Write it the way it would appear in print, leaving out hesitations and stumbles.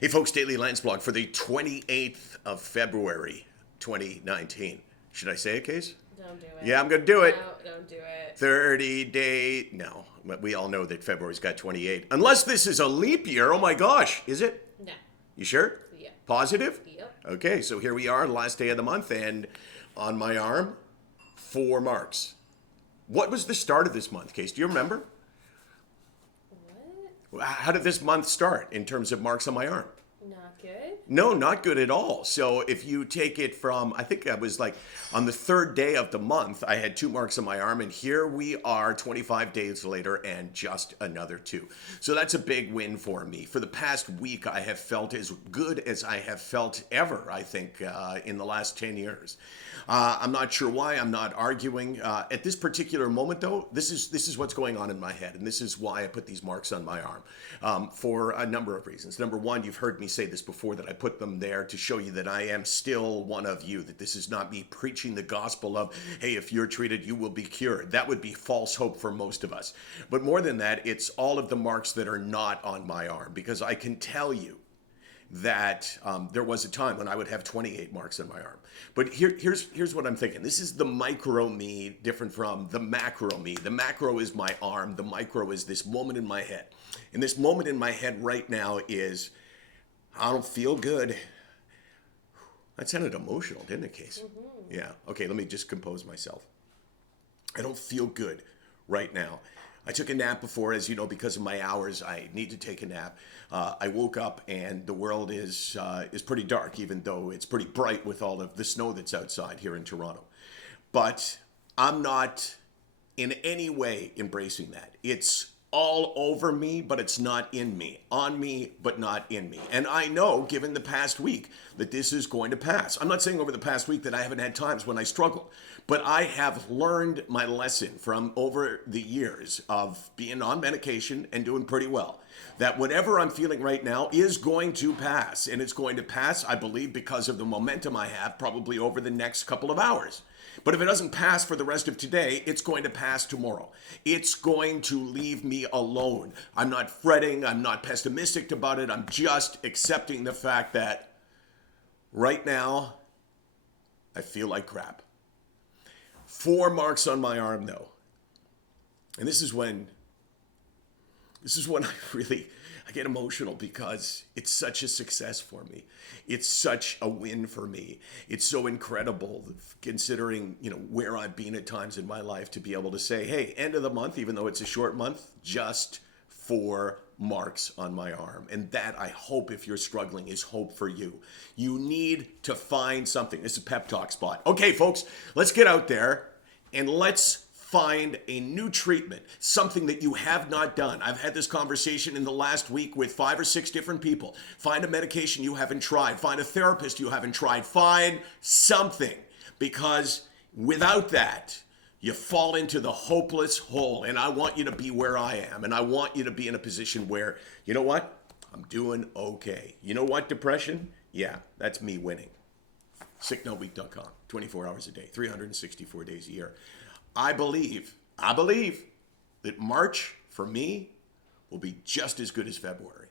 Hey folks, Daily Landsblog for the 28th of February, 2019. Should I say it, Case? Don't do it. Yeah, I'm going to do it. No, don't do it. 30-day. No, we all know that February's got 28. Unless this is a leap year. Oh my gosh. Is it? No. You sure? Yeah. Positive? Yep. Okay, so here we are, last day of the month, and on my arm, 4 marks. What was the start of this month, Case? Do you remember? What? How did this month start in terms of marks on my arm? Not good? No, not good at all. So if you take it from, I think I was like on the 3rd day of the month, I had 2 marks on my arm, and here we are 25 days later and just another 2. So that's a big win for me. For the past week, I have felt as good as I have felt ever, I think, in the last 10 years. I'm not sure why. I'm not arguing. At this particular moment, though, this is what's going on in my head, and this is why I put these marks on my arm for a number of reasons. Number one, you've heard me say this before, that I put them there to show you that I am still one of you, that this is not me preaching the gospel of, hey, if you're treated, you will be cured. That would be false hope for most of us. But more than that, it's all of the marks that are not on my arm, because I can tell you that there was a time when I would have 28 marks on my arm. But here's what I'm thinking. This is the micro me, different from the macro me. The macro is my arm. The micro is this moment in my head. And this moment in my head right now is, I don't feel good. That sounded emotional, didn't it, Case? Mm-hmm. Yeah. Okay, let me just compose myself. I don't feel good right now. I took a nap before, as you know, because of my hours. I need to take a nap. I woke up and the world is pretty dark, even though it's pretty bright with all of the snow that's outside here in Toronto. But I'm not in any way embracing that. It's all over me, but it's not in me. On me, but not in me. And I know, given the past week, that this is going to pass. I'm not saying over the past week that I haven't had times when I struggled, but I have learned my lesson from over the years of being on medication and doing pretty well. That whatever I'm feeling right now is going to pass. And it's going to pass, I believe, because of the momentum I have probably over the next couple of hours. But if it doesn't pass for the rest of today, it's going to pass tomorrow. It's going to leave me alone. I'm not fretting. I'm not pessimistic about it. I'm just accepting the fact that right now, I feel like crap. 4 marks on my arm, though. And this is when I get emotional, because it's such a success for me. It's such a win for me. It's so incredible, considering, where I've been at times in my life, to be able to say, hey, end of the month, even though it's a short month, just 4 marks on my arm. And that, I hope, if you're struggling, is hope for you. You need to find something. This is a pep talk spot. Okay, folks, let's get out there and let's find a new treatment, something that you have not done. I've had this conversation in the last week with 5 or 6 different people. Find a medication you haven't tried. Find a therapist you haven't tried. Find something, because without that, you fall into the hopeless hole. And I want you to be where I am. And I want you to be in a position where, you know what? I'm doing okay. You know what, depression? Yeah, that's me winning. SickNotWeak.com, 24 hours a day, 364 days a year. I believe that March, for me, will be just as good as February.